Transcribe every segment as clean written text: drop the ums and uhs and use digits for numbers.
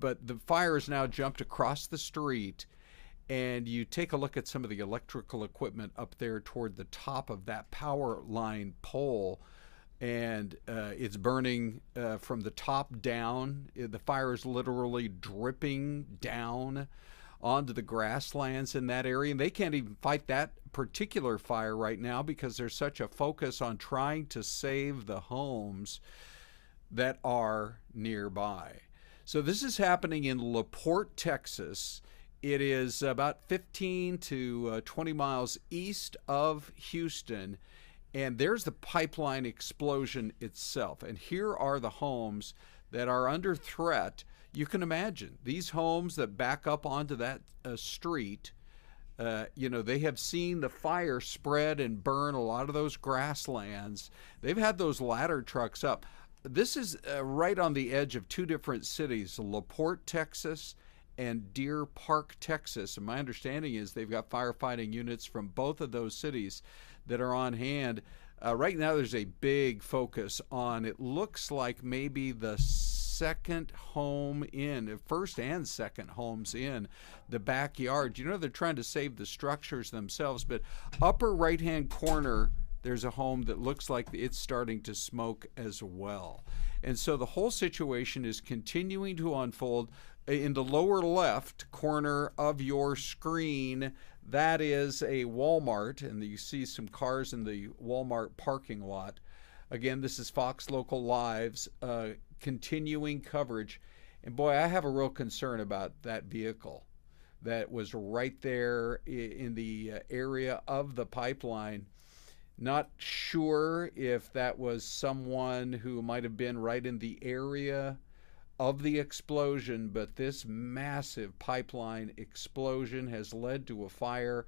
but the fire has now jumped across the street, and you take a look at some of the electrical equipment up there toward the top of that power line pole, and it's burning from the top down. The fire is literally dripping down onto the grasslands in that area, and they can't even fight that particular fire right now because there's such a focus on trying to save the homes that are nearby. So this is happening in LaPorte, Texas. It is about 15 to 20 miles east of Houston, and there's the pipeline explosion itself. And here are the homes that are under threat. You can imagine these homes that back up onto that street, they have seen the fire spread and burn a lot of those grasslands. They've had those ladder trucks up. This is right on the edge of two different cities, LaPorte, Texas, and Deer Park, Texas. And my understanding is they've got firefighting units from both of those cities that are on hand. Right now there's a big focus on, it looks like maybe the second home in, first and second homes in the backyard. They're trying to save the structures themselves, but upper right-hand corner, there's a home that looks like it's starting to smoke as well. And so the whole situation is continuing to unfold. In the lower left corner of your screen, that is a Walmart, and you see some cars in the Walmart parking lot. Again, this is Fox Local Live's continuing coverage. And boy, I have a real concern about that vehicle that was right there in the area of the pipeline. Not sure if that was someone who might have been right in the area of the explosion, but this massive pipeline explosion has led to a fire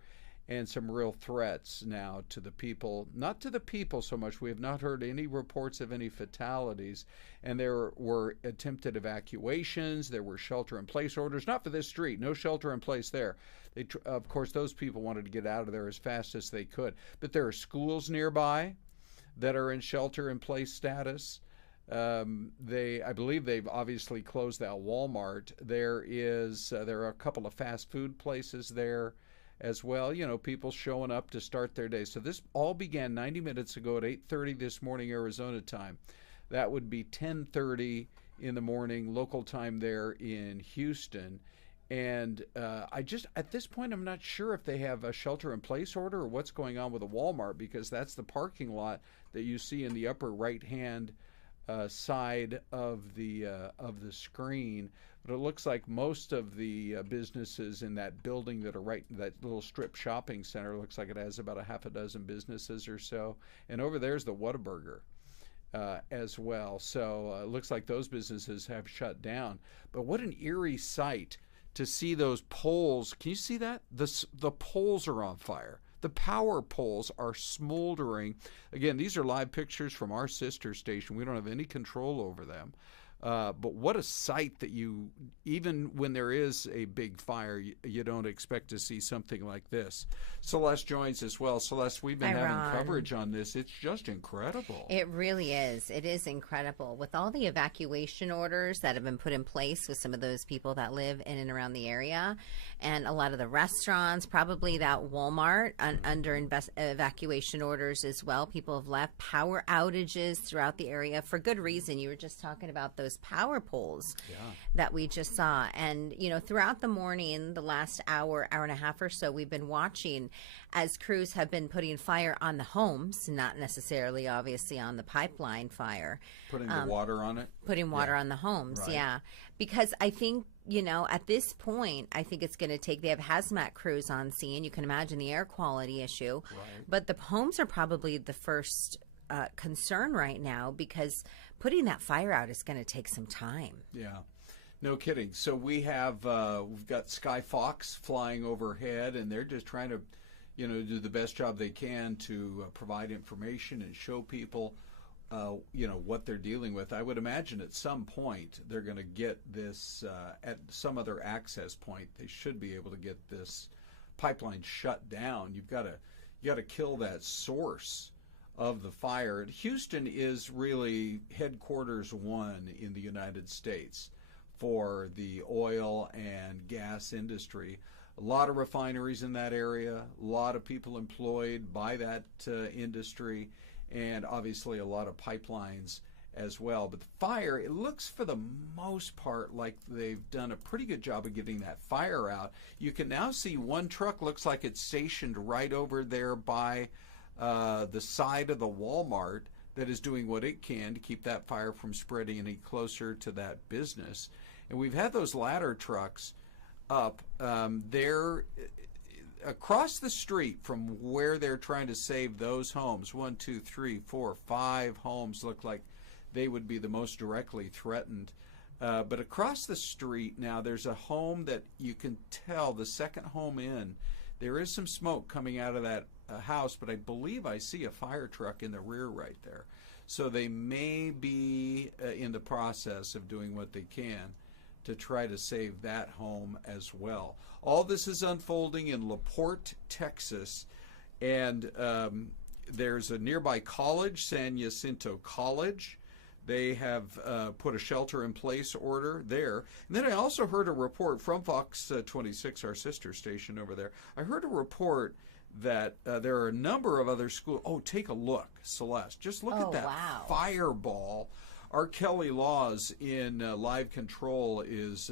and some real threats now to the people. Not to the people so much. We have not heard any reports of any fatalities, and there were attempted evacuations. There were shelter-in-place orders, not for this street, no shelter-in-place there. Of course, those people wanted to get out of there as fast as they could. But there are schools nearby that are in shelter-in-place status. I believe they've obviously closed that Walmart. There are a couple of fast food places there as well. People showing up to start their day. So this all began 90 minutes ago at 8:30 this morning, Arizona time. That would be 10:30 in the morning, local time there in Houston. And at this point, I'm not sure if they have a shelter-in-place order or what's going on with the Walmart, because that's the parking lot that you see in the upper right-hand side of the screen. But it looks like most of the businesses in that building that are right in that little strip shopping center, looks like it has about a half a dozen businesses or so. And over there's the Whataburger as well. So it looks like those businesses have shut down. But what an eerie sight to see those poles. Can you see that? The poles are on fire. The power poles are smoldering. Again, these are live pictures from our sister station. We don't have any control over them. But what a sight that even when there is a big fire, you don't expect to see something like this. Celeste joins as well. Celeste, we've been having coverage on this. It's just incredible. It really is. It is incredible. With all the evacuation orders that have been put in place with some of those people that live in and around the area, and a lot of the restaurants, probably that Walmart under evacuation orders as well. People have left. Power outages throughout the area for good reason. You were just talking about those power poles that we just saw. And, throughout the morning, the last hour and a half or so, we've been watching as crews have been putting fire on the homes, not necessarily, obviously, on the pipeline fire. Putting the water on it? Putting water on the homes, right. Because I think, at this point, I think it's going to take, they have hazmat crews on scene. You can imagine the air quality issue. Right. But the homes are probably the first concern right now, because putting that fire out is going to take some time. Yeah, no kidding. So we've got Sky Fox flying overhead, and they're just trying to, do the best job they can to provide information and show people, what they're dealing with. I would imagine at some point they're going to get this at some other access point. They should be able to get this pipeline shut down. You got to kill that source of the fire. Houston is really headquarters one in the United States for the oil and gas industry. A lot of refineries in that area, a lot of people employed by that industry, and obviously a lot of pipelines as well. But the fire, it looks for the most part like they've done a pretty good job of getting that fire out. You can now see one truck looks like it's stationed right over there by the side of the Walmart that is doing what it can to keep that fire from spreading any closer to that business. And we've had those ladder trucks up there across the street from where they're trying to save those homes. 1, 2, 3, 4, 5 homes look like they would be the most directly threatened. But across the street now, there's a home that you can tell, the second home in, there is some smoke coming out of that house, but I believe I see a fire truck in the rear right there. So they may be in the process of doing what they can to try to save that home as well. All this is unfolding in LaPorte, Texas, and there's a nearby college, San Jacinto College. They have put a shelter-in-place order there. And then I also heard a report from Fox 26, our sister station over there. I heard a report that there are a number of other schools. Oh, take a look, Celeste. Just look at that fireball. Our Kelly Laws in live control is,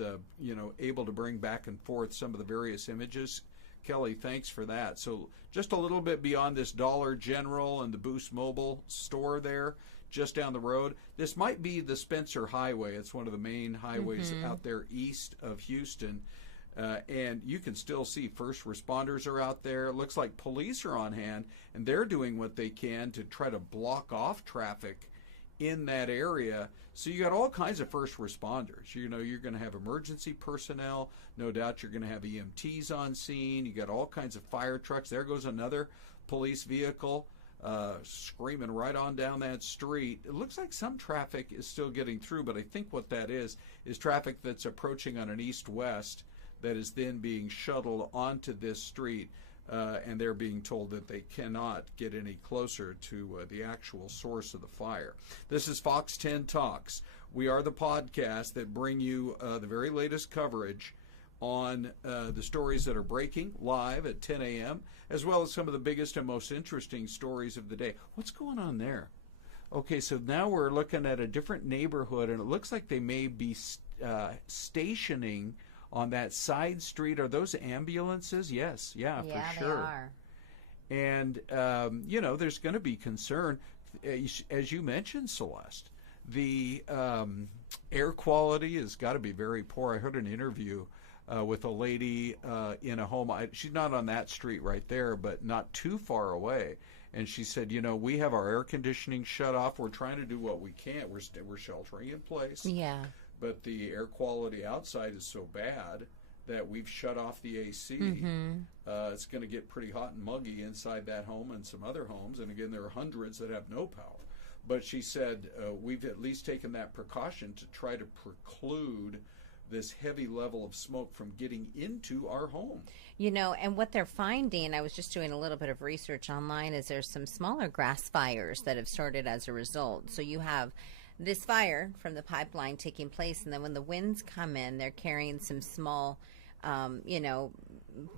able to bring back and forth some of the various images. Kelly, thanks for that. So just a little bit beyond this Dollar General and the Boost Mobile store there, just down the road. This might be the Spencer Highway. It's one of the main highways out there east of Houston. And you can still see first responders are out there. It looks like police are on hand, and they're doing what they can to try to block off traffic in that area. So you got all kinds of first responders. You're going to have emergency personnel. No doubt you're going to have EMTs on scene. You got all kinds of fire trucks. There goes another police vehicle screaming right on down that street. It looks like some traffic is still getting through, but I think what that is traffic that's approaching on an east-west that is then being shuttled onto this street, and they're being told that they cannot get any closer to the actual source of the fire. This is Fox 10 Talks. We are the podcast that bring you the very latest coverage on the stories that are breaking live at 10 a.m., as well as some of the biggest and most interesting stories of the day. What's going on there? Okay, so now we're looking at a different neighborhood, and it looks like they may be stationing on that side street. Are those ambulances? Yes, yeah, for sure. They are. And, there's going to be concern. As you mentioned, Celeste, the air quality has got to be very poor. I heard an interview with a lady in a home. She's not on that street right there, but not too far away. And she said, we have our air conditioning shut off. We're trying to do what we can. We're sheltering in place. Yeah. But the air quality outside is so bad that we've shut off the AC. It's going to get pretty hot and muggy inside that home and some other homes. And again, there are hundreds that have no power. But she said we've at least taken that precaution to try to preclude this heavy level of smoke from getting into our home. And what they're finding, I was just doing a little bit of research online, is there's some smaller grass fires that have started as a result. So you have this fire from the pipeline taking place, and then when the winds come in, they're carrying some small,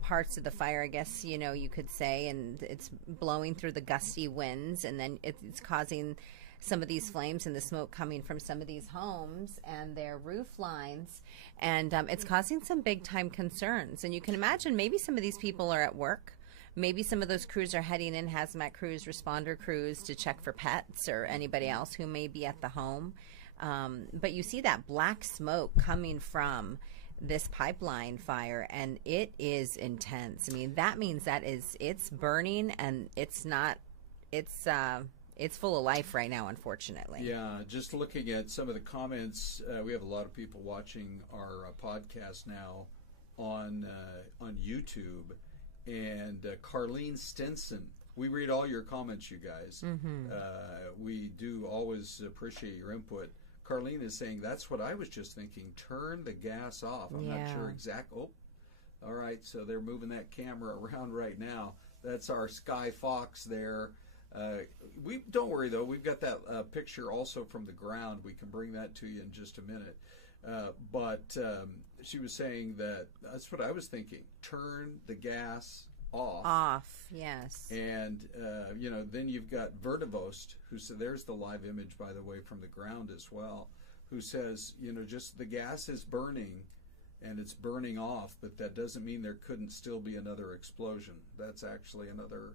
parts of the fire, I guess, you could say, and it's blowing through the gusty winds, and then it's causing some of these flames and the smoke coming from some of these homes and their roof lines, and it's causing some big time concerns. And you can imagine maybe some of these people are at work. Maybe some of those crews are heading in, hazmat crews, responder crews, to check for pets or anybody else who may be at the home. But you see that black smoke coming from this pipeline fire, and it is intense. I mean, that means it's burning, and it's full of life right now, unfortunately. Yeah, just looking at some of the comments, we have a lot of people watching our podcast now on YouTube. And Carlene Stinson, we read all your comments, you guys. We do always appreciate your input. Carlene is saying, that's what I was just thinking. Turn the gas off. I'm not sure exact. Oh, all right. So they're moving that camera around right now. That's our Sky Fox there. We don't worry, though. We've got that picture also from the ground. We can bring that to you in just a minute. But she was saying that that's what I was thinking. Turn the gas off. Off, yes. And, then you've got Vertivost, who said, there's the live image, by the way, from the ground as well, who says, just the gas is burning and it's burning off, but that doesn't mean there couldn't still be another explosion. That's actually another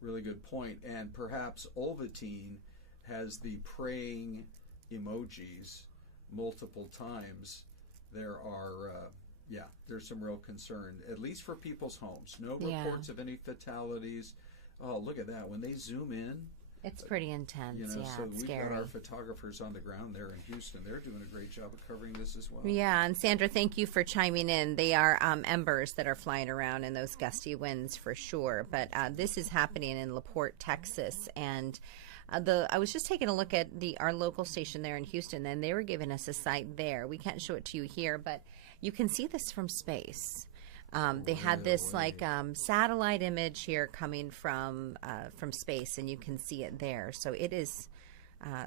really good point. And perhaps Olvatine has the praying emojis multiple times. There's some real concern, at least for people's homes. No reports of any fatalities. Oh, look at that. When they zoom in, it's pretty intense. So it's we've scary. got our photographers on the ground there in Houston. They're doing a great job of covering this as well. Yeah, and Sandra, thank you for chiming in. They are embers that are flying around in those gusty winds for sure. But this is happening in LaPorte, Texas, and I was just taking a look at our local station there in Houston, and they were giving us a site there. We can't show it to you here, but you can see this from space. They had this satellite image here coming from space, and you can see it there. So it is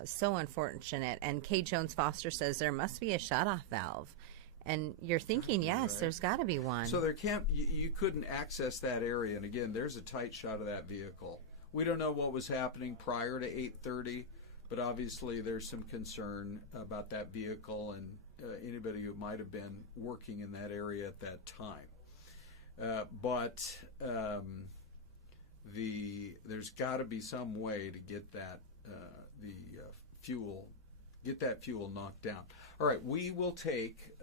so unfortunate. And Kay Jones Foster says there must be a shutoff valve. And you're thinking, yes, right. There's got to be one. So you couldn't access that area. And again, there's a tight shot of that vehicle. We don't know what was happening prior to 8:30, but obviously there's some concern about that vehicle and anybody who might have been working in that area at that time. But there's got to be some way to get that fuel knocked down. All right, we will take.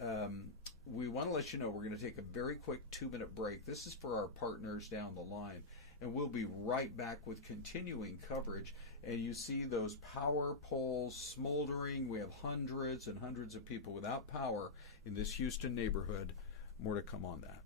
We want to let you know we're going to take a very quick 2-minute break. This is for our partners down the line, and we'll be right back with continuing coverage. And you see those power poles smoldering. We have hundreds and hundreds of people without power in this Houston neighborhood. More to come on that.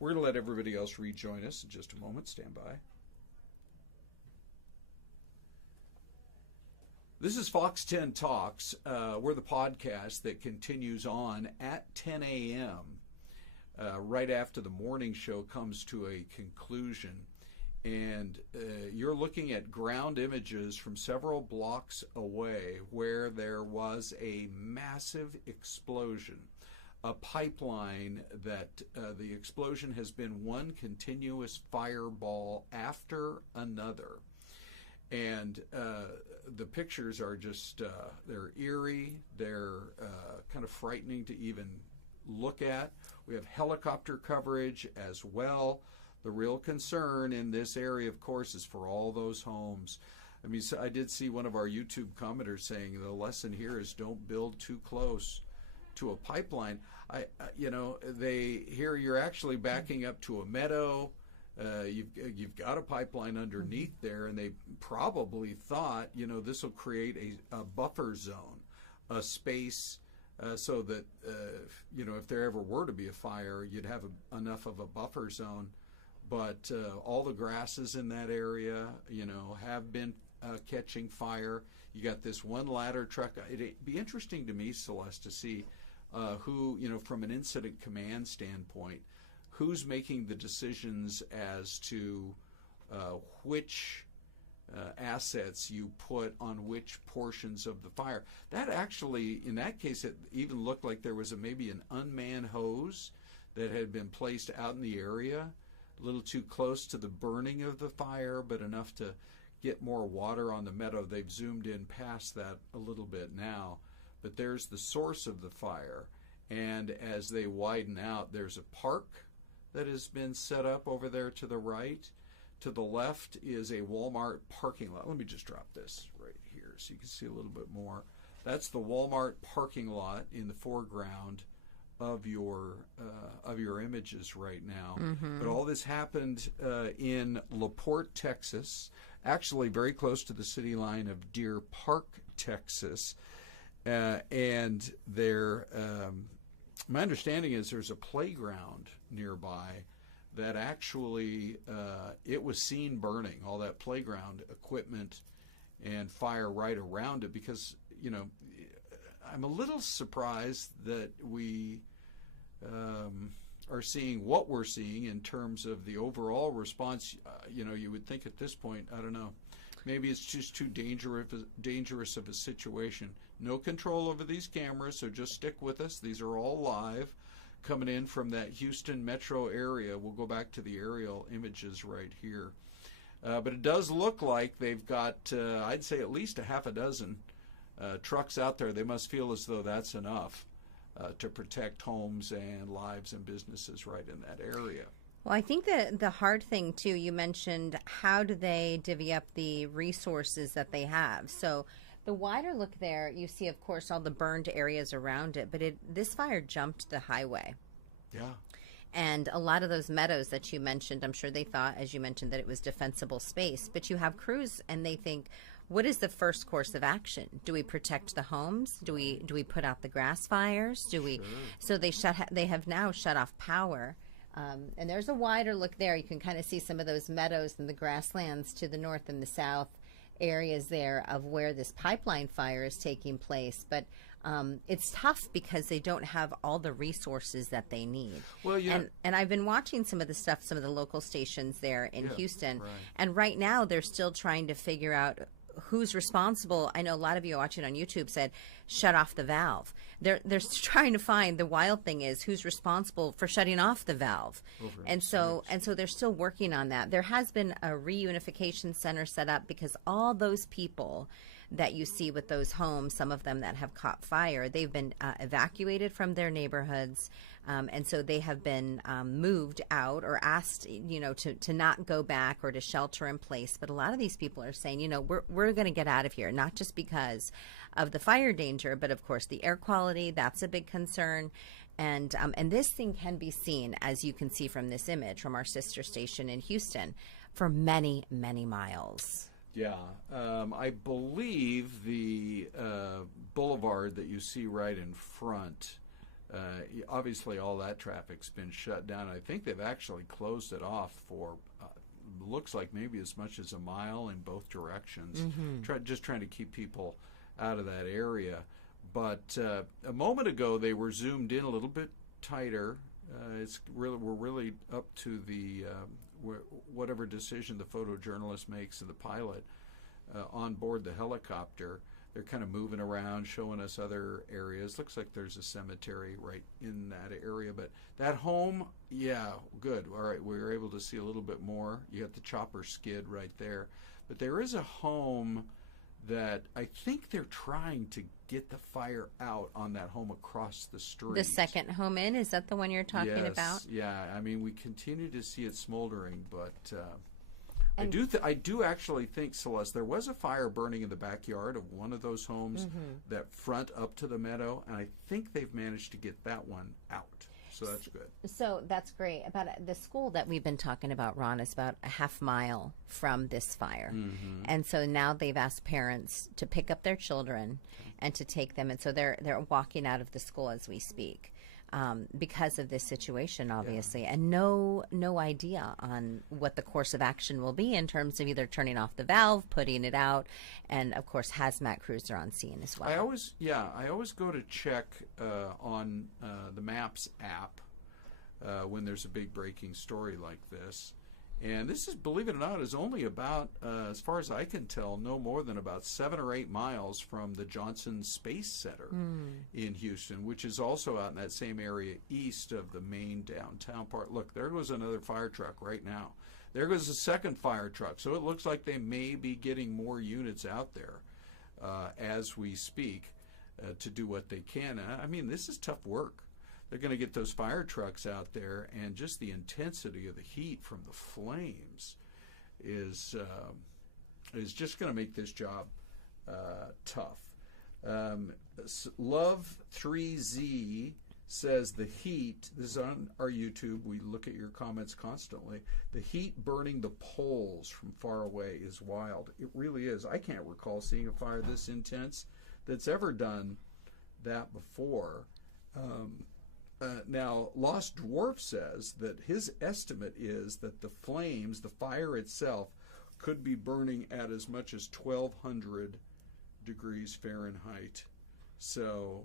We're going to let everybody else rejoin us in just a moment. Stand by. This is Fox 10 Talks. We're the podcast that continues on at 10 a.m. Right after the morning show comes to a conclusion. And you're looking at ground images from several blocks away where there was a massive explosion. A pipeline that the explosion has been one continuous fireball after another. And the pictures are just, they're eerie, they're kind of frightening to even look at. We have helicopter coverage as well. The real concern in this area, of course, is for all those homes I mean, so I did see one of our YouTube commenters saying the lesson here is don't build too close to a pipeline. They here you're actually backing up to a meadow. You've got a pipeline underneath there, and they probably thought, this will create a buffer zone, a space, so that if there ever were to be a fire, you'd have enough of a buffer zone. But all the grasses in that area, have been catching fire. You got this one ladder truck. It'd be interesting to me, Celeste, to see who, from an incident command standpoint, who's making the decisions as to which assets you put on which portions of the fire. That actually, in that case, it even looked like there was maybe an unmanned hose that had been placed out in the area, a little too close to the burning of the fire, but enough to get more water on the meadow. They've zoomed in past that a little bit now, but there's the source of the fire. And as they widen out, there's a park that has been set up over there to the right. To the left is a Walmart parking lot. Let me just drop this right here so you can see a little bit more. That's the Walmart parking lot in the foreground of your images right now. Mm-hmm. But all this happened in LaPorte, Texas, actually very close to the city line of Deer Park, Texas. And there, my understanding is there's a playground nearby that actually it was seen burning, all that playground equipment and fire right around it, because I'm a little surprised that we are seeing what we're seeing in terms of the overall response. You would think at this point, I don't know, maybe it's just too dangerous of a situation. No control over these cameras, so just stick with us. These are all live, coming in from that Houston metro area. We'll go back to the aerial images right here. But it does look like they've got, I'd say, at least a half a dozen trucks out there. They must feel as though that's enough to protect homes and lives and businesses right in that area. Well, I think that the hard thing, too, you mentioned, how do they divvy up the resources that they have? So the wider look there, you see, of course, all the burned areas around it, but this fire jumped the highway. Yeah. And a lot of those meadows that you mentioned, I'm sure they thought, as you mentioned, that it was defensible space. But you have crews, and they think, what is the first course of action? Do we protect the homes? Do we put out the grass fires? Do we? Sure. So they have now shut off power. And there's a wider look there. You can kind of see some of those meadows and the grasslands to the north and the south areas there of where this pipeline fire is taking place. But it's tough because they don't have all the resources that they need. Well, yeah. And I've been watching some of the stuff, some of the local stations there in Houston. Right. And right now they're still trying to figure out who's responsible. I know a lot of you watching on YouTube said, shut off the valve. They're trying to find, the wild thing is, who's responsible for shutting off the valve. And so they're still working on that. There has been a reunification center set up because all those people that you see with those homes, some of them that have caught fire, they've been evacuated from their neighborhoods. And so they have been moved out or asked, to not go back or to shelter in place. But a lot of these people are saying, we're going to get out of here, not just because of the fire danger, but of course the air quality, that's a big concern. And this thing can be seen, as you can see from this image from our sister station in Houston, for many, many miles. Yeah, I believe the boulevard that you see right in front, obviously all that traffic's been shut down. I think they've actually closed it off for, looks like maybe as much as a mile in both directions, just trying to keep people out of that area. But a moment ago they were zoomed in a little bit tighter. We're really up to the whatever decision the photojournalist makes of the pilot on board the helicopter. They're kind of moving around, showing us other areas. Looks like there's a cemetery right in that area. But that home, yeah, good. All right, we were able to see a little bit more. You got the chopper skid right there. But there is a home that I think they're trying to get the fire out on, that home across the street. The second home in, is that the one you're talking about? Yeah, I mean, we continue to see it smoldering, but I do actually think, Celeste, there was a fire burning in the backyard of one of those homes that front up to the meadow, and I think they've managed to get that one out. So that's good. So that's great. About the school that we've been talking about, Ron, is about a half mile from this fire. And so now they've asked parents to pick up their children and to take them. And so they're walking out of the school as we speak. Because of this situation, obviously, and no idea on what the course of action will be in terms of either turning off the valve, putting it out, and of course hazmat crews are on scene as well. I always go to check on the Maps app when there's a big breaking story like this. And this is, believe it or not, is only about, as far as I can tell, no more than about 7 or 8 miles from the Johnson Space Center in Houston, which is also out in that same area east of the main downtown part. Look, there goes another fire truck right now. There goes a second fire truck. So it looks like they may be getting more units out there as we speak to do what they can. I mean, this is tough work. They're going to get those fire trucks out there, and just the intensity of the heat from the flames is just going to make this job tough. Love3Z says the heat, this is on our YouTube, we look at your comments constantly, the heat burning the poles from far away is wild. It really is. I can't recall seeing a fire this intense that's ever done that before. Now, Lost Dwarf says that his estimate is that the flames, the fire itself, could be burning at as much as 1,200 degrees Fahrenheit. So,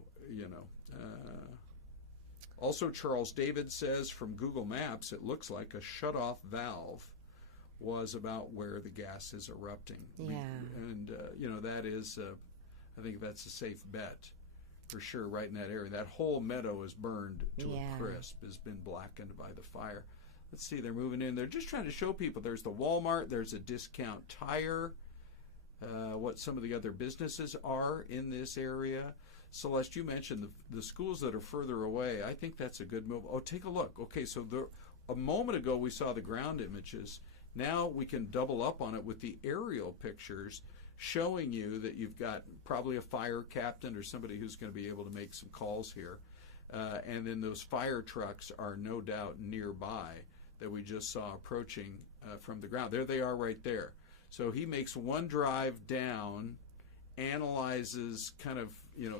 also Charles David says from Google Maps, it looks like a shut-off valve was about where the gas is erupting. Yeah. And, that is, I think that's a safe bet. For sure, right in that area. That whole meadow is burned to a crisp, has been blackened by the fire. Let's see, they're moving in. They're just trying to show people there's the Walmart, there's a Discount Tire, what some of the other businesses are in this area. Celeste, you mentioned the schools that are further away. I think that's a good move. Oh, take a look. Okay, so a moment ago we saw the ground images. Now we can double up on it with the aerial pictures, showing you that you've got probably a fire captain or somebody who's going to be able to make some calls here. And then those fire trucks are no doubt nearby that we just saw approaching from the ground. There they are right there. So he makes one drive down, analyzes kind of,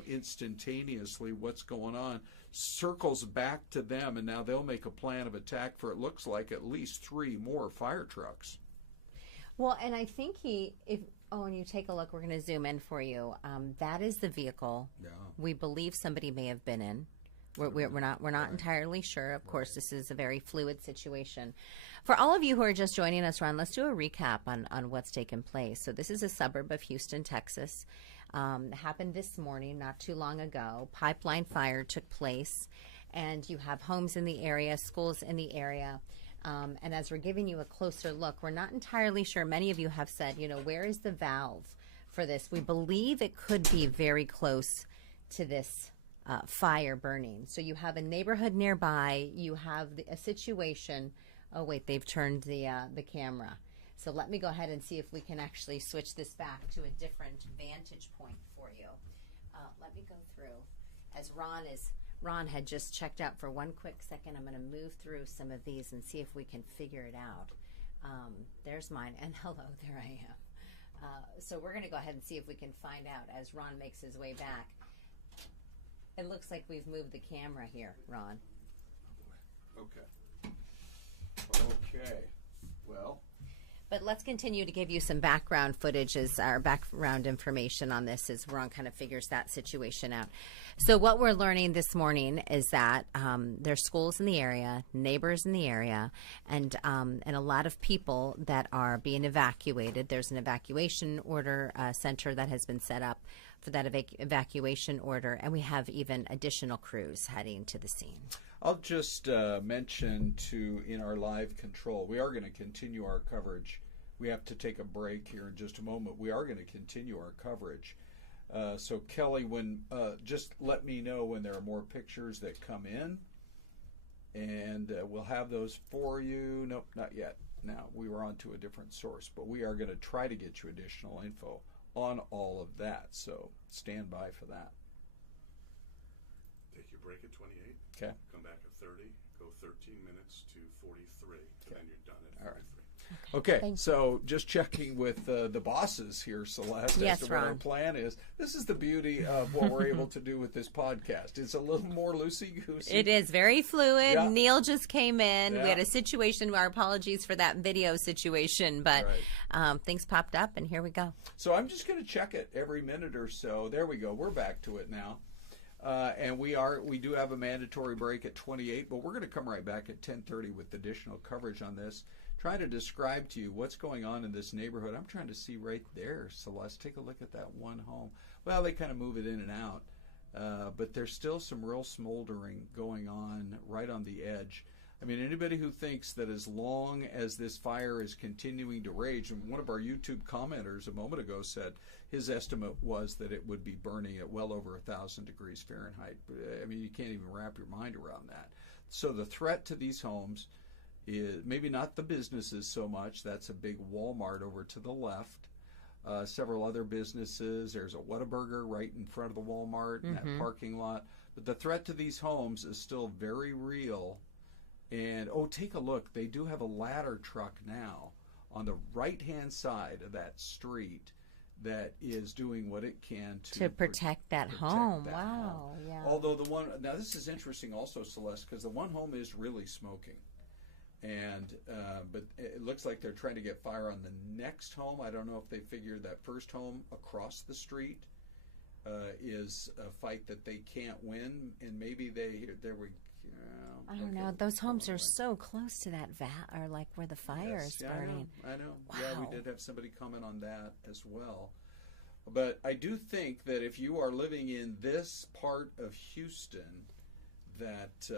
instantaneously what's going on, circles back to them, and now they'll make a plan of attack for, it looks like, at least 3 more fire trucks. Well, and I think when you take a look, we're going to zoom in for you. That is the vehicle we believe somebody may have been in. We're not entirely sure. Of course, this is a very fluid situation. For all of you who are just joining us, Ron, let's do a recap on what's taken place. So this is a suburb of Houston, Texas. Happened this morning, not too long ago. Pipeline fire took place, and you have homes in the area, schools in the area. And as we're giving you a closer look, we're not entirely sure. Many of you have said, where is the valve for this? We believe it could be very close to this fire burning. So you have a neighborhood nearby. You have a situation. Oh, wait, they've turned the camera. So let me go ahead and see if we can actually switch this back to a different vantage point for you. Let me go through. As Ron had just checked out for one quick second, I'm going to move through some of these and see if we can figure it out. There's mine, and hello, there I am. So we're going to go ahead and see if we can find out as Ron makes his way back. It looks like we've moved the camera here, Ron. Okay. Well. But let's continue to give you some background footage as our background information on this as Ron kind of figures that situation out. So what we're learning this morning is that there's schools in the area, neighbors in the area, and a lot of people that are being evacuated. There's an evacuation order center that has been set up for that evacuation order, and we have even additional crews heading to the scene. I'll just mention in our live control, we are going to continue our coverage. We have to take a break here in just a moment. We are going to continue our coverage. So Kelly, just let me know when there are more pictures that come in, and we'll have those for you. Nope, not yet. now. We were on to a different source, but we are going to try to get you additional info on all of that. So stand by for that. Take your break at 28. Okay. Come back at 30. Go 13 minutes to 43. And then you're done at 43. All right. Okay, so just checking with the bosses here, Celeste, Yes, as to what our Ron. plan is. This is the beauty of what we're able to do with this podcast. It's a little more loosey-goosey. It is very fluid. Yeah. Neil just came in. Yeah. We had a situation. Our apologies for that video situation, but things popped up, and here we go. So I'm just going to check it every minute or so. There we go. We're back to it now. And we do have a mandatory break at 28, but we're going to come right back at 10:30 with additional coverage on this. Trying to describe to you what's going on in this neighborhood. I'm trying to see right there, Celeste. Take a look at that one home. Well, they kind of move it in and out, but there's still some real smoldering going on right on the edge. I mean, anybody who thinks that as long as this fire is continuing to rage, and one of our YouTube commenters a moment ago said his estimate was that it would be burning at well over 1,000 degrees Fahrenheit. I mean, you can't even wrap your mind around that. So the threat to these homes is maybe not the businesses so much. That's a big Walmart over to the left. Several other businesses. There's a Whataburger right in front of the Walmart in that parking lot. But the threat to these homes is still very real. And, take a look. They do have a ladder truck now on the right-hand side of that street that is doing what it can to protect that home. Wow. Yeah. Although now this is interesting also, Celeste, because the one home is really smoking. And but it looks like they're trying to get fire on the next home. I don't know if they figured that first home across the street is a fight that they can't win, and maybe there we. I don't know. Those homes are so close to that or like where the fire is burning. I know. Wow. Yeah, we did have somebody comment on that as well. But I do think that if you are living in this part of Houston, that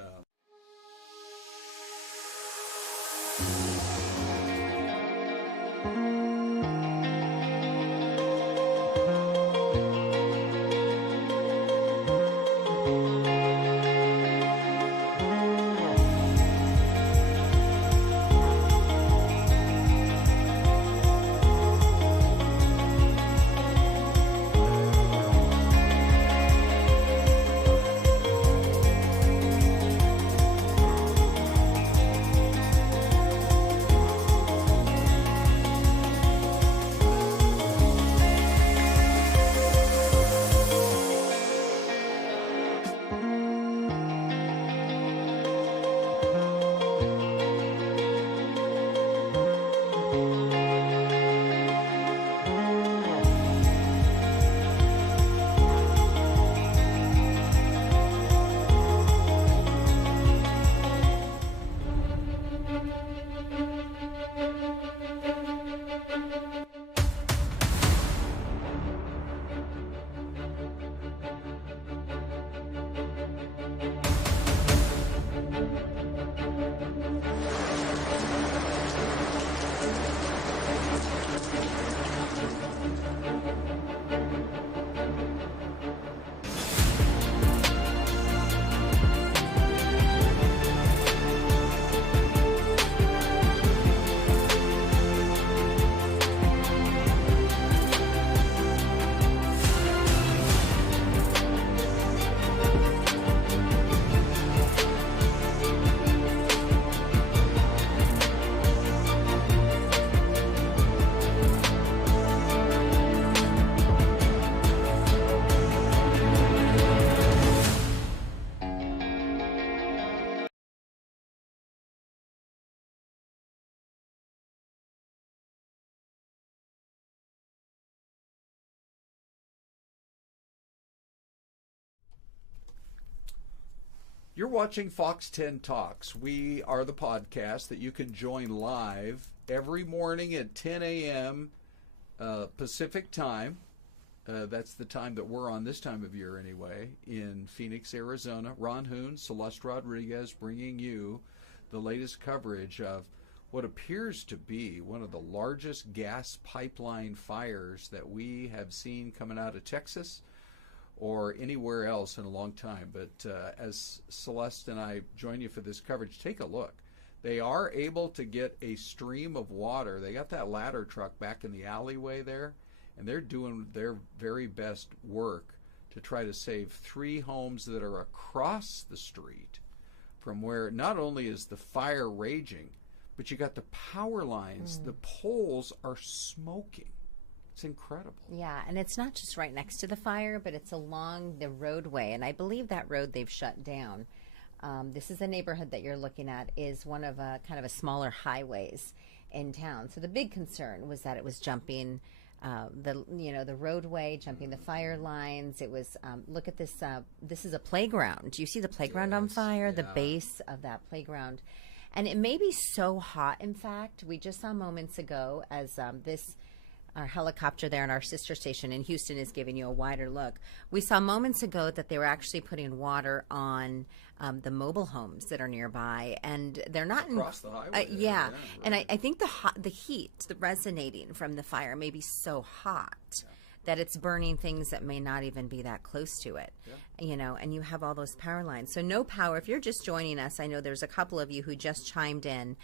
you're watching Fox 10 Talks. We are the podcast that you can join live every morning at 10 a.m. Pacific time. That's the time that we're on this time of year anyway, in Phoenix, Arizona. Ron Hoon, Celeste Rodriguez bringing you the latest coverage of what appears to be one of the largest gas pipeline fires that we have seen coming out of Texas or anywhere else in a long time. But as Celeste and I join you for this coverage, take a look. They are able to get a stream of water. They got that ladder truck back in the alleyway there, and they're doing their very best work to try to save 3 homes that are across the street from where not only is the fire raging, but you got the power lines, the poles are smoking. It's incredible. Yeah, and it's not just right next to the fire, but it's along the roadway, and I believe that road they've shut down. This is a neighborhood that you're looking at is one of a kind of a smaller highways in town. So the big concern was that it was jumping the roadway, jumping the fire lines. It was look at this. This is a playground. Do you see the playground on fire? The base of that playground, and it may be so hot. In fact, we just saw moments ago as our helicopter there in our sister station in Houston is giving you a wider look. We saw moments ago that they were actually putting water on the mobile homes that are nearby, and they're not across the highway. Yeah, and I think the heat, the resonating from the fire, may be so hot that it's burning things that may not even be that close to it. And you have all those power lines. So no power. If you're just joining us, I know there's a couple of you who just chimed in.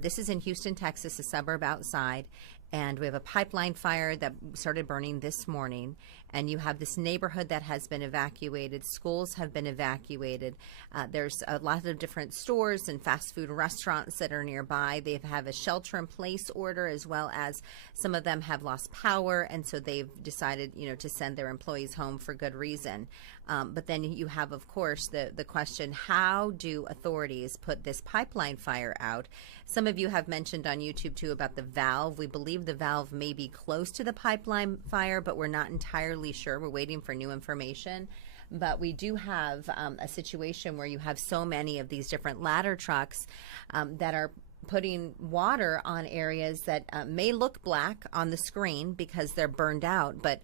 This is in Houston, Texas, a suburb outside. And we have a pipeline fire that started burning this morning. And you have this neighborhood that has been evacuated. Schools have been evacuated. There's a lot of different stores and fast food restaurants that are nearby. They have a shelter-in-place order, as well as some of them have lost power. And so they've decided, to send their employees home for good reason. But then you have, of course, the question, how do authorities put this pipeline fire out? Some of you have mentioned on YouTube, too, about the valve. We believe the valve may be close to the pipeline fire, but we're not entirely sure. We're waiting for new information. But we do have a situation where you have so many of these different ladder trucks that are putting water on areas that may look black on the screen because they're burned out, but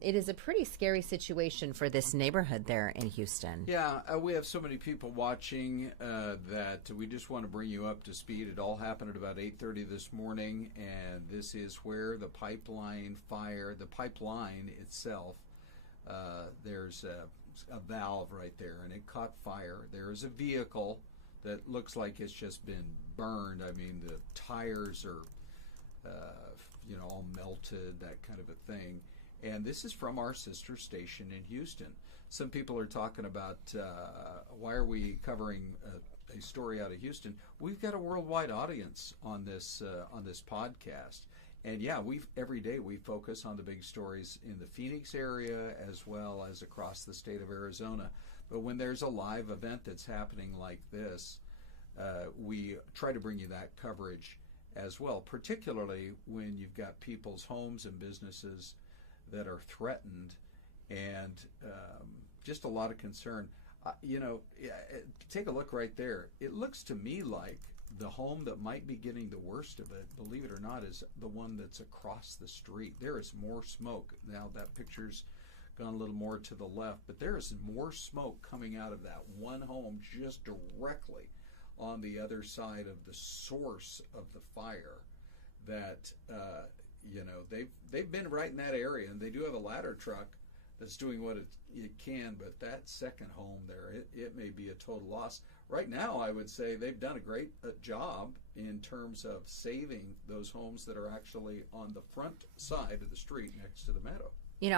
it is a pretty scary situation for this neighborhood there in Houston. Yeah, we have so many people watching that we just want to bring you up to speed. It all happened at about 8:30 this morning, and this is where the pipeline itself, there's a valve right there, and it caught fire. There is a vehicle that looks like it's just been burned. I mean, the tires are, all melted, that kind of a thing. And this is from our sister station in Houston. Some people are talking about why are we covering a story out of Houston? We've got a worldwide audience on this podcast, and every day we focus on the big stories in the Phoenix area as well as across the state of Arizona. But when there's a live event that's happening like this, we try to bring you that coverage as well, particularly when you've got people's homes and businesses that are threatened, and just a lot of concern. Take a look right there. It looks to me like the home that might be getting the worst of it, believe it or not, is the one that's across the street. There is more smoke. Now that picture's gone a little more to the left, but there is more smoke coming out of that one home just directly on the other side of the source of the fire that they've been right in that area, and they do have a ladder truck that's doing what it can, but that second home there, it may be a total loss. Right now, I would say they've done a great job in terms of saving those homes that are actually on the front side of the street next to the meadow.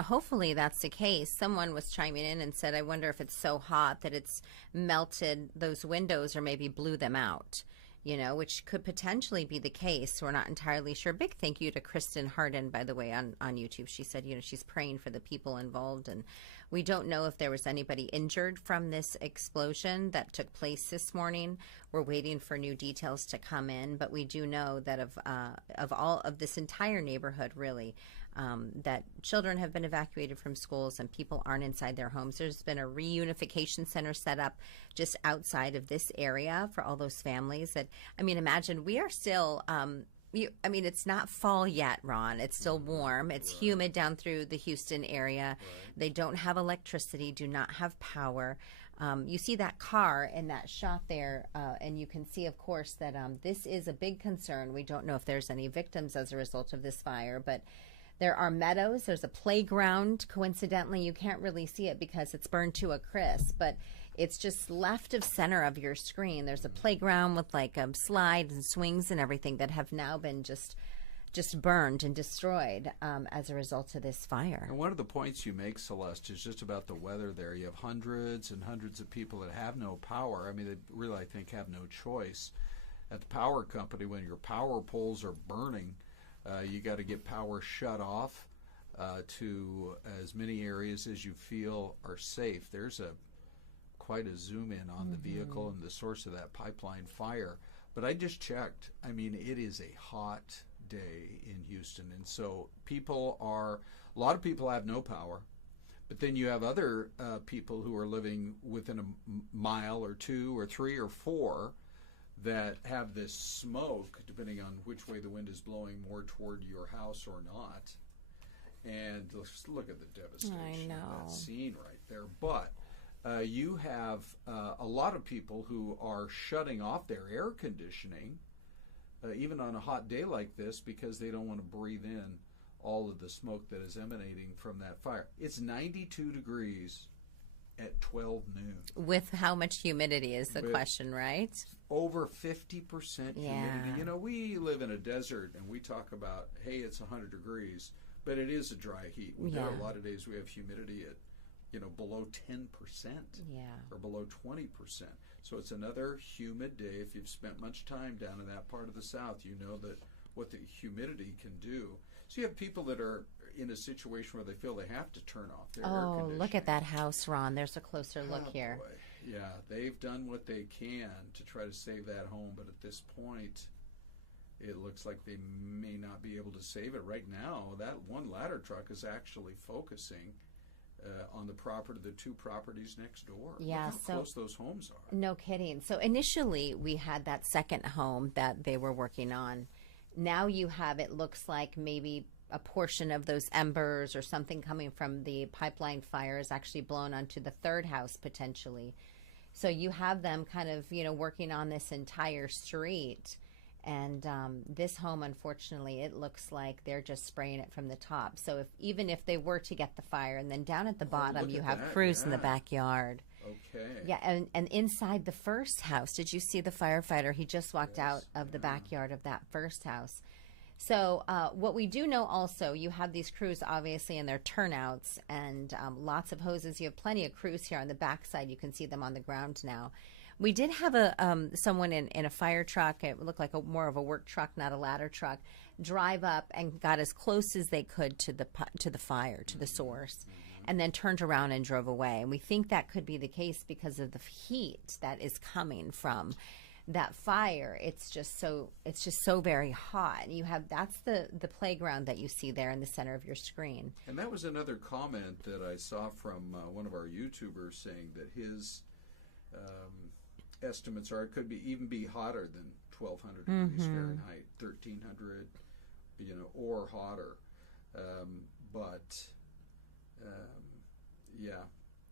Hopefully that's the case. Someone was chiming in and said, I wonder if it's so hot that it's melted those windows or maybe blew them out. Which could potentially be the case. We're not entirely sure. Big thank you to Kristen Harden, by the way, on YouTube. She said, she's praying for the people involved. And we don't know if there was anybody injured from this explosion that took place this morning. We're waiting for new details to come in. But we do know that of all of this entire neighborhood, really, that children have been evacuated from schools and people aren't inside their homes. There's been a reunification center set up just outside of this area for all those families that, imagine we are still, it's not fall yet, Ron. It's still warm. It's humid down through the Houston area. Right. They don't have electricity, do not have power. You see that car in that shot there, and you can see, of course, that this is a big concern. We don't know if there's any victims as a result of this fire, but There are meadows. There's a playground. Coincidentally, you can't really see it because it's burned to a crisp, but it's just left of center of your screen. There's a playground with like slides and swings and everything that have now been just burned and destroyed as a result of this fire. And one of the points you make, Celeste, is just about the weather there. You have hundreds and hundreds of people that have no power. I mean, they really, I think, have no choice. At the power company, when your power poles are burning, you got to get power shut off to as many areas as you feel are safe. There's quite a zoom in on the vehicle and the source of that pipeline fire. But I just checked. I mean, it is a hot day in Houston, and so a lot of people have no power, but then you have other people who are living within a mile or 2 or 3 or 4 that have this smoke, depending on which way the wind is blowing, more toward your house or not. And let's look at the devastation of that scene right there. But you have a lot of people who are shutting off their air conditioning even on a hot day like this, because they don't want to breathe in all of the smoke that is emanating from that fire. It's 92 degrees at 12 noon. With how much humidity is the question, right? Over 50% humidity. Yeah. You know, we live in a desert and we talk about, hey, it's 100 degrees, but it is a dry heat. There are a lot of days we have humidity at, below 10% or below 20%. So it's another humid day. If you've spent much time down in that part of the South, you know that what the humidity can do. So you have people that are in a situation where they feel they have to turn off their air conditioning. Oh, look at that house, Ron. There's a closer look here. Boy. Yeah, they've done what they can to try to save that home, but at this point, it looks like they may not be able to save it. Right now, that one ladder truck is actually focusing on the 2 properties next door. Yeah, look how close those homes are. No kidding. So initially, we had that second home that they were working on. Now you have, it looks like maybe a portion of those embers or something coming from the pipeline fire is actually blown onto the third house potentially. So you have them kind of, working on this entire street. And this home, unfortunately, it looks like they're just spraying it from the top. So even if they were to get the fire, and then down at the bottom, you have crews in the backyard. Okay. Yeah, and inside the first house, did you see the firefighter? He just walked out of the backyard of that first house. So what we do know also, you have these crews obviously in their turnouts and lots of hoses. You have plenty of crews here on the backside. You can see them on the ground now. We did have someone in a fire truck. It looked like more of a work truck, not a ladder truck, drive up and got as close as they could to the fire, to the source, and then turned around and drove away. And we think that could be the case because of the heat that is coming from that fire. It's just so very hot. And that's the playground that you see there in the center of your screen. And that was another comment that I saw from one of our YouTubers saying that his estimates are it could even be hotter than 1,200 degrees Fahrenheit, 1,300, or hotter.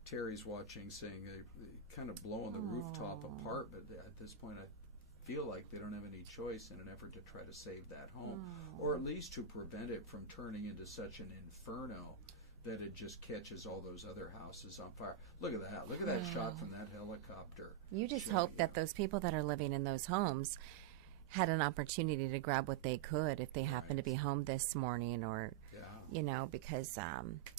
Terry's watching, saying they kind of blowing the rooftop apart, but at this point I feel like they don't have any choice in an effort to try to save that home, or at least to prevent it from turning into such an inferno that it just catches all those other houses on fire. Look at that. Look at that shot from that helicopter. You just hope that those people that are living in those homes had an opportunity to grab what they could if they happen to be home this morning, or, because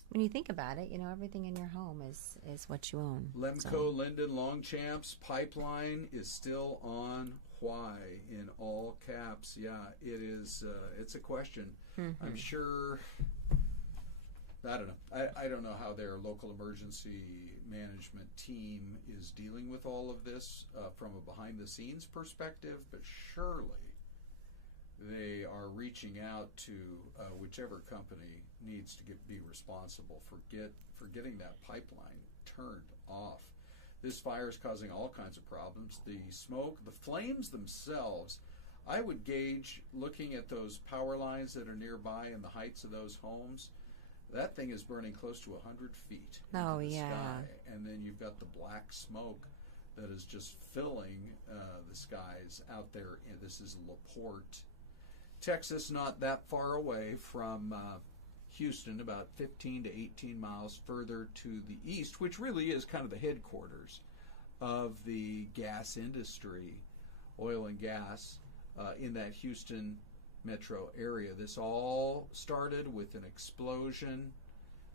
when you think about it, everything in your home is what you own. Lemco, Linden, Longchamps pipeline is still on. Why? In all caps. Yeah, it is. It's a question. I'm sure. I don't know. I don't know how their local emergency management team is dealing with all of this from a behind-the-scenes perspective, but surely they are reaching out to whichever company needs to be responsible for getting that pipeline turned off. This fire is causing all kinds of problems. The smoke, the flames themselves, I would gauge, looking at those power lines that are nearby and the heights of those homes, that thing is burning close to 100 feet into the sky. And then you've got the black smoke that is just filling the skies out there. And this is LaPorte, Texas, not that far away from Houston, about 15 to 18 miles further to the east, which really is kind of the headquarters of the gas industry, oil and gas, in that Houston metro area. This all started with an explosion,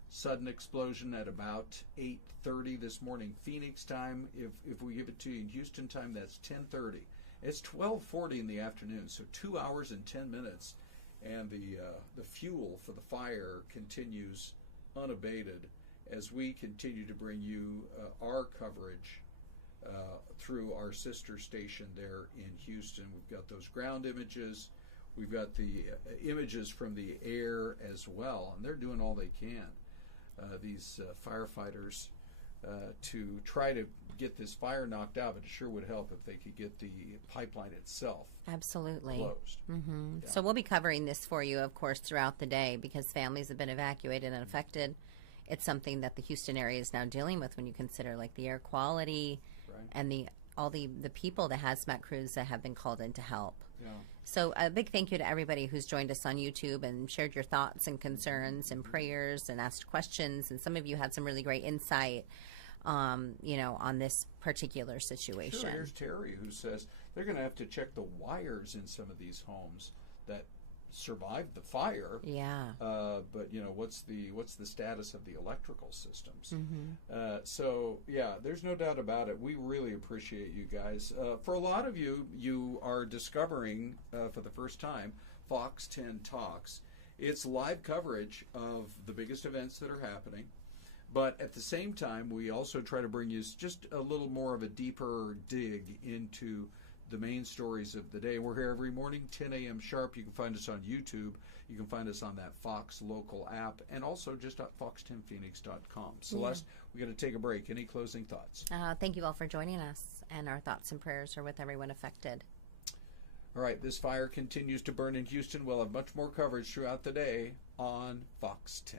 sudden explosion at about 8:30 this morning Phoenix time. If we give it to you in Houston time, that's 10:30. It's 12:40 in the afternoon, so 2 hours and 10 minutes, and the fuel for the fire continues unabated as we continue to bring you our coverage through our sister station there in Houston. We've got those ground images. We've got the images from the air as well, and they're doing all they can, these firefighters, to try to get this fire knocked out, but it sure would help if they could get the pipeline itself Absolutely. closed. Yeah. So we'll be covering this for you, of course, throughout the day because families have been evacuated and affected. It's something that the Houston area is now dealing with when you consider like the air quality Right. and all the people, the hazmat crews that have been called in to help. Yeah. So a big thank you to everybody who's joined us on YouTube and shared your thoughts and concerns and prayers and asked questions. And some of you had some really great insight, on this particular situation. Sure, here's Terry who says they're going to have to check the wires in some of these homes that survived the fire. Yeah. But what's the status of the electrical systems? So yeah, there's no doubt about it. We really appreciate you guys. For a lot of you, you are discovering for the first time Fox 10 Talks. It's live coverage of the biggest events that are happening. But at the same time, we also try to bring you just a little more of a deeper dig into the main stories of the day. We're here every morning, 10 a.m. sharp. You can find us on YouTube. You can find us on that Fox local app, and also just at fox10phoenix.com. Celeste, we got to take a break. Any closing thoughts? Thank you all for joining us, and our thoughts and prayers are with everyone affected. All right, this fire continues to burn in Houston. We'll have much more coverage throughout the day on Fox 10.